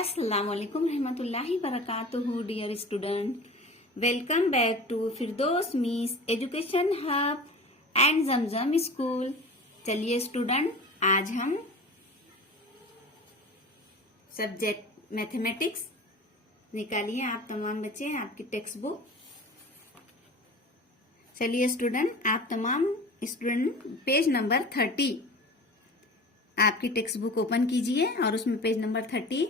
अस्सलामुअलैकुम रहमतुल्लाहि बरकातुहू dear student, welcome back to Firdaus मीस education hub and Zamzam school. चलिए स्टूडेंट, आज हम सब्जेक्ट मैथमेटिक्स निकालिए आप तमाम बच्चे आपकी टेक्स्ट बुक। चलिए स्टूडेंट, आप तमाम स्टूडेंट पेज नंबर 30 आपकी टेक्स्ट बुक ओपन कीजिए और उसमें page number 30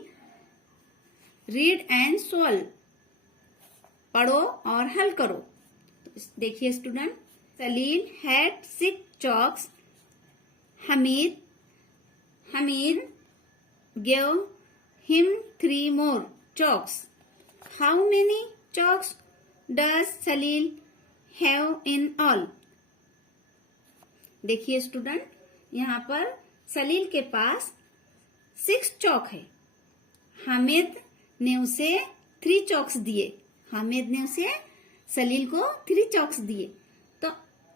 read and solve, पढ़ो और हल करो। तो देखिए student, Salil had 6 chalks, Hamid gave him 3 more chalks. How many chalks does Salil have in all? देखिए स्टूडेंट, यहाँ पर सलील के पास 6 चौक है। हामिद ने उसे 3 चॉक्स दिए। हामिद ने उसे सलील को 3 चॉक्स दिए। तो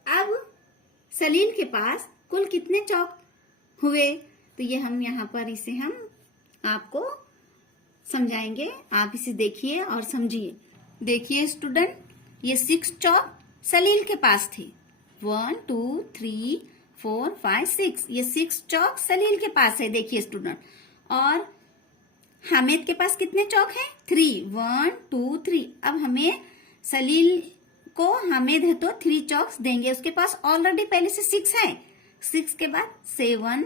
अब सलील के पास कुल कितने चौक हुए? तो ये हम यहाँ पर इसे हम आपको समझाएंगे। आप इसे देखिए और समझिए। देखिए स्टूडेंट, ये 6 चौक सलील के पास थे। 1 2 3 4 5 6, ये 6 चौक सलील के पास है। देखिए स्टूडेंट, और हामिद के पास कितने चौक हैं? 3 1 2 3। अब हमें सलील को हामिद है तो 3 चौक्स देंगे। उसके पास ऑलरेडी पहले से 6 है। 6 के बाद 7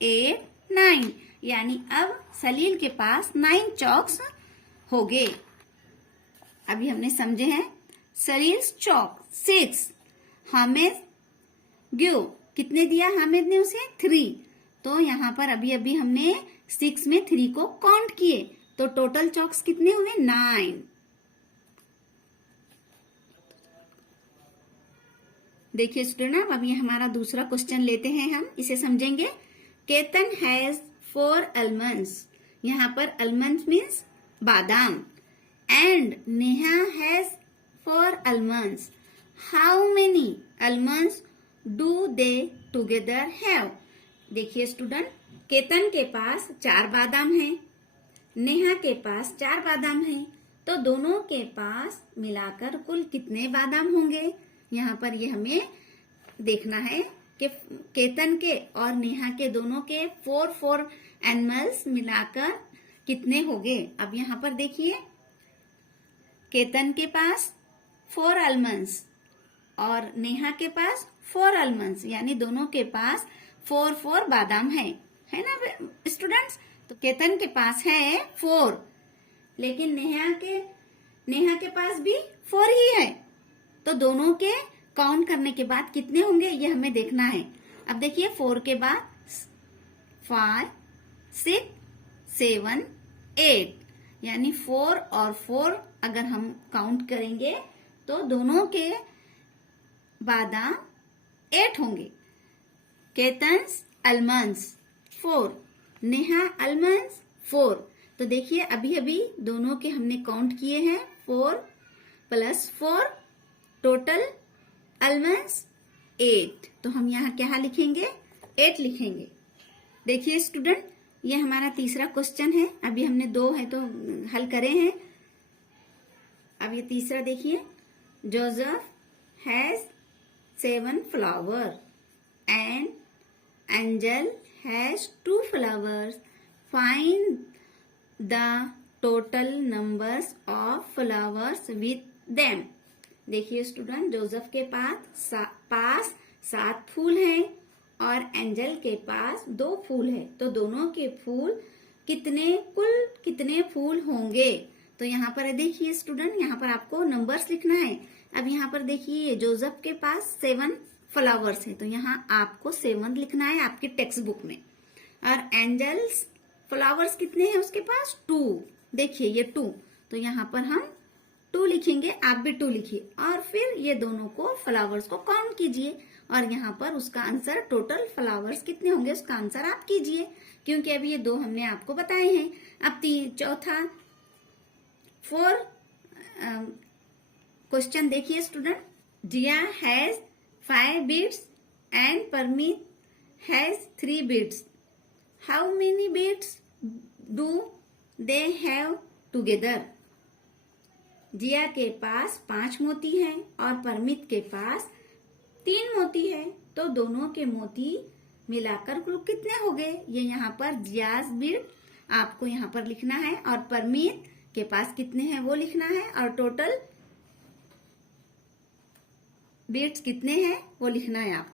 8 9, यानी अब सलील के पास 9 चौक्स हो गए। अभी हमने समझे हैं सलील चौक 6, हामिद गिव कितने दिया? हामिद ने उसे 3। तो यहाँ पर अभी अभी हमने 6 में 3 को काउंट किए, तो टोटल चॉक्स कितने हुए? 9। देखिए स्टूडेंट, अब ये हमारा दूसरा क्वेश्चन लेते हैं, हम इसे समझेंगे। केतन हैज 4 almonds, यहाँ पर almonds मीन्स बादाम, and Neha has 4 almonds. How many almonds do they together have? देखिए स्टूडेंट, केतन के पास 4 बादाम हैं, नेहा के पास 4 बादाम हैं, तो दोनों के पास मिलाकर कुल कितने बादाम होंगे? यहाँ पर ये हमें देखना है कि केतन के और नेहा के दोनों के 4 एनिमल्स मिलाकर कितने होंगे। अब यहाँ पर देखिए, केतन के पास 4 आलमंड्स और नेहा के पास 4 आलमंड्स, यानी दोनों के पास 4 बादाम है ना स्टूडेंट्स? तो केतन के पास है 4, लेकिन नेहा के पास भी 4 ही है। तो दोनों के काउंट करने के बाद कितने होंगे ये हमें देखना है। अब देखिए, 4 के बाद 5 6 7 8, यानी 4 और 4 अगर हम काउंट करेंगे तो दोनों के बादाम 8 होंगे। केतन्स almonds 4, नेहा almonds 4। तो देखिए, अभी अभी दोनों के हमने काउंट किए हैं, 4 + 4, टोटल almonds 8। तो हम यहाँ क्या लिखेंगे? 8 लिखेंगे। देखिए स्टूडेंट, ये हमारा तीसरा क्वेश्चन है। अभी हमने 2 है तो हल करे हैं। अब ये तीसरा देखिए, Joseph has 7 flowers and Angel has 2 flowers. Find the total numbers of flowers with them. देखिए स्टूडेंट, जोसेफ के पास 7 फूल हैं और एंजल के पास 2 फूल है, तो दोनों के फूल कुल कितने फूल होंगे? तो यहाँ पर देखिए स्टूडेंट, यहाँ पर आपको नंबर्स लिखना है। अब यहाँ पर देखिए, जोसेफ के पास 7 फ्लावर्स है, तो यहाँ आपको 7 लिखना है आपकी टेक्स्ट बुक में। और एंजल्स फ्लावर्स कितने हैं उसके पास? 2। देखिए ये 2, तो यहाँ पर हम 2 लिखेंगे। आप भी 2 लिखिए और फिर ये दोनों को फ्लावर्स को काउंट कीजिए और यहाँ पर उसका आंसर, टोटल फ्लावर्स कितने होंगे उसका आंसर आप कीजिए, क्योंकि अभी ये 2 हमने आपको बताए हैं। अब चौथा 4 क्वेश्चन देखिए student. Jiya has 5 beads and Parmeet has 3 beads. How many beads do they have together. जिया के पास 5 मोती हैं और परमित के पास 3 मोती है, तो दोनों के मोती मिलाकर कुल कितने हो गए? ये यहाँ पर जियाज बीड आपको यहाँ पर लिखना है और परमित के पास कितने हैं वो लिखना है और टोटल बीड्स कितने हैं वो लिखना है आपको।